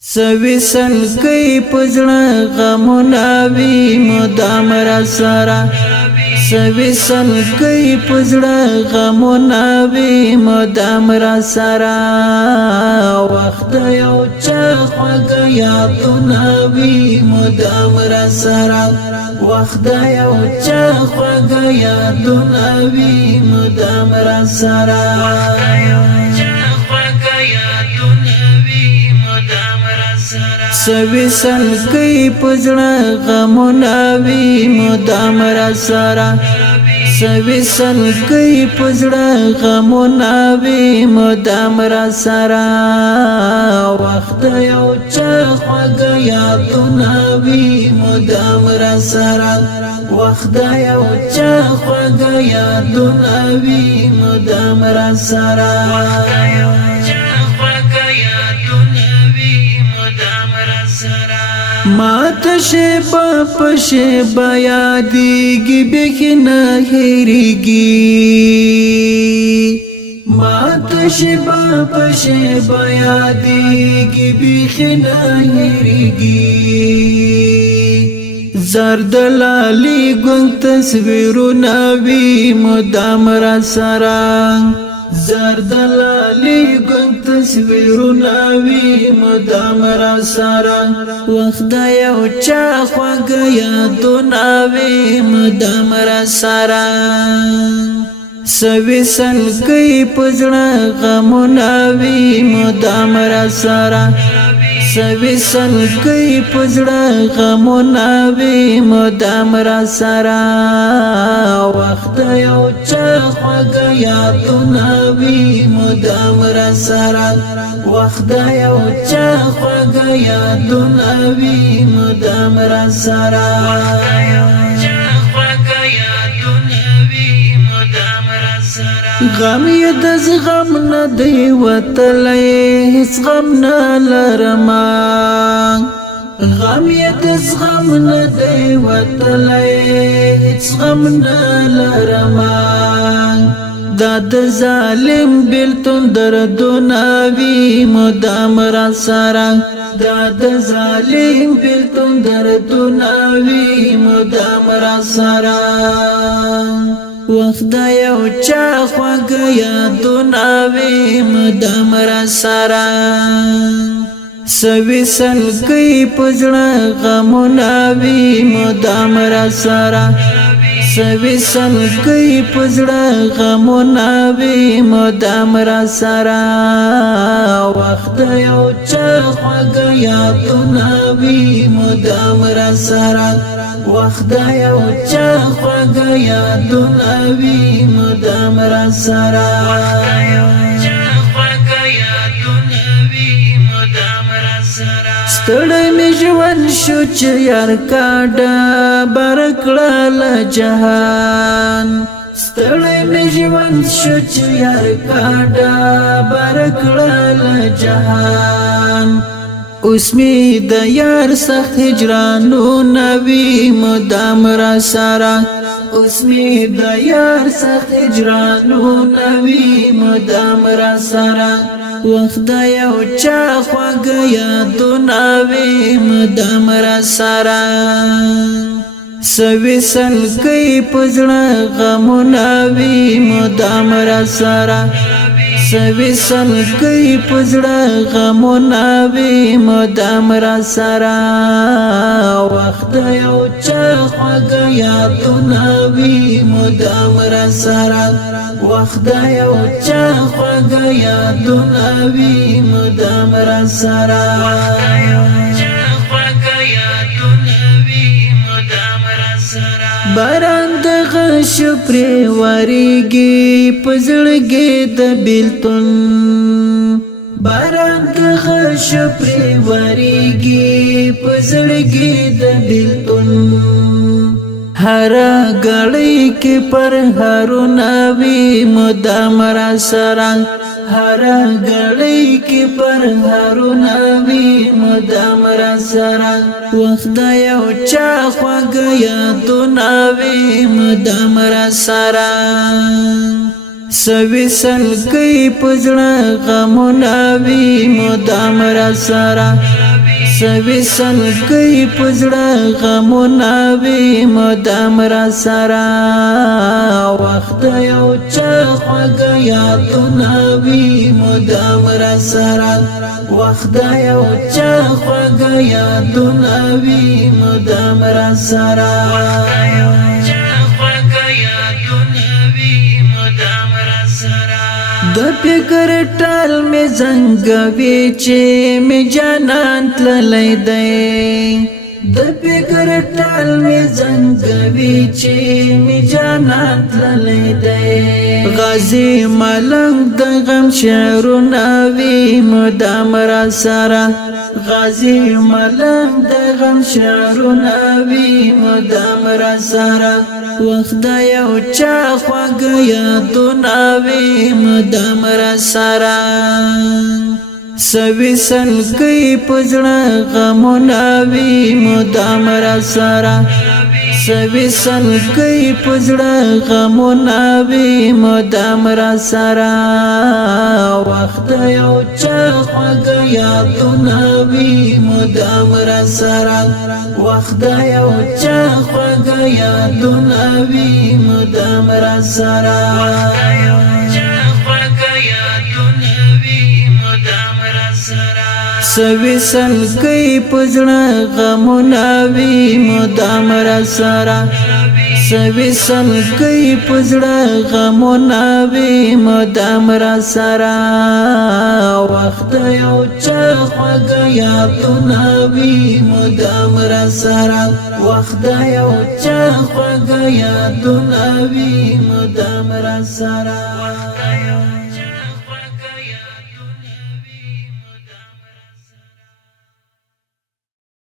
سوي سلګي پزړه غمونه وي مدام را سره سوي سلګي پزړه غمونه وي مدام را سره وخت یو چا خوږ یادونه وي مدام را سره وخت یو چا خوږ یادونه وي مدام را سره سوي سلګي پزړه غمونه وي مدام را سره سوي سلګي پزړه غمونه وي مدام را سره وخت یو چا خوږ یادونه وي مدام را سره وخت یو چا خوږ یادونه وي مدام را سره مات شیبا پشیبا یادیگی بخنا هیریگی مات شیبا پشیبا یادیگی بخنا هیریگی زرد لالی گل تصویرو ناوی مدام را سرا زرد لالی گل تصویرو ناوی مدام را سرا وخت یو چا خوږ یادونه وي مدام را سره سوي سلګي پزړه غمونه وي مدام را سره سوي سلګي پزړه غمونه وي مدام را سره وخت یو چا خوږ یادونه وي مدام را سره وخت یو چا خوږ یادونه وي مدام را سره غم یې د زغم نه دی وتلی هیڅ غم نه لرما غم یې د زغم نه دی وتلی هیڅ غم نه لرما دا د ظالم بیلتون دردونه وي مدام را سره دا د ظالم بیلتون دردونه وي مدام را سره وخت یو چا خوږ یادونه وي مدام را سره سوي سلګي پزړه غمونه وي مدام را سره سوي سلګي پزړه غمونه وي مدام را سره وخت یو چا خوږ یادونه وي مدام را سره وخت یو چا خوږ یادونه وي مدام را سره ستړی می ژوند شو چې یار کاډه بار کړه له جهان ستړی می ژوند شو چې یار کاډه بار کړه له جهان اوس می د یار سخت هجرانونه وي مدام را سره اوس می د یار سخت هجرانونه وي مدام را سره وخت یو چا خوږ یادونه وي مدام را سره سوي سلګي پزړه غمونه وي مدام را سره سوي سلګي پزړه غمونه وي مدام را سره وخت یو چا خوږ یادونه وي مدام را سره وخت یو چا خوږ یادونه وي مدام را سره باران د غش پرې وریږي پزړګي د بیلتون باران د غش پرې وریږي پزړګي د بیلتون هر غړی کې پر هرونه وي مدام را سره هر غړی کې پر هرونه وي مدام را سره وخت یو چا خوږ یادونه وي مدام را سره سوي سلګي پزړه غمونه وي مدام را سره سوي سلګي پزړه غمونه وي مدام را سره وخت یو چا خوږه یادونه وي مدام را سره وخت یو چا خوږه یادونه وي مدام را سره د فکر ټال می زنګوي چې می جانان تللی دی د فکر ټال می زنګوي چې می جانان تللی دی غازی ملنګ د غم شعرونه وي مدام را سره غازی ملنګ د غم شعرونه وي مدام را سره وخت یو چا خوږه یادونه وي مدام را سره سوي سلګي پزړه غمونه وي مدام را سره سوي سلګي پزړه غمونه وي مدام را سره وخت یو چا خوږه یادونه وي مدام را سره وخت یو چا خوږه یادونه وي مدام را سره سوي سلګي پزړه غمونه وي مدام را سره سوي سلګي پزړه غمونه وي مدام را سره وخت یو چا خوږه یادونه وي مدام را سره وخت یو چا خوږه یادونه وي مدام را سره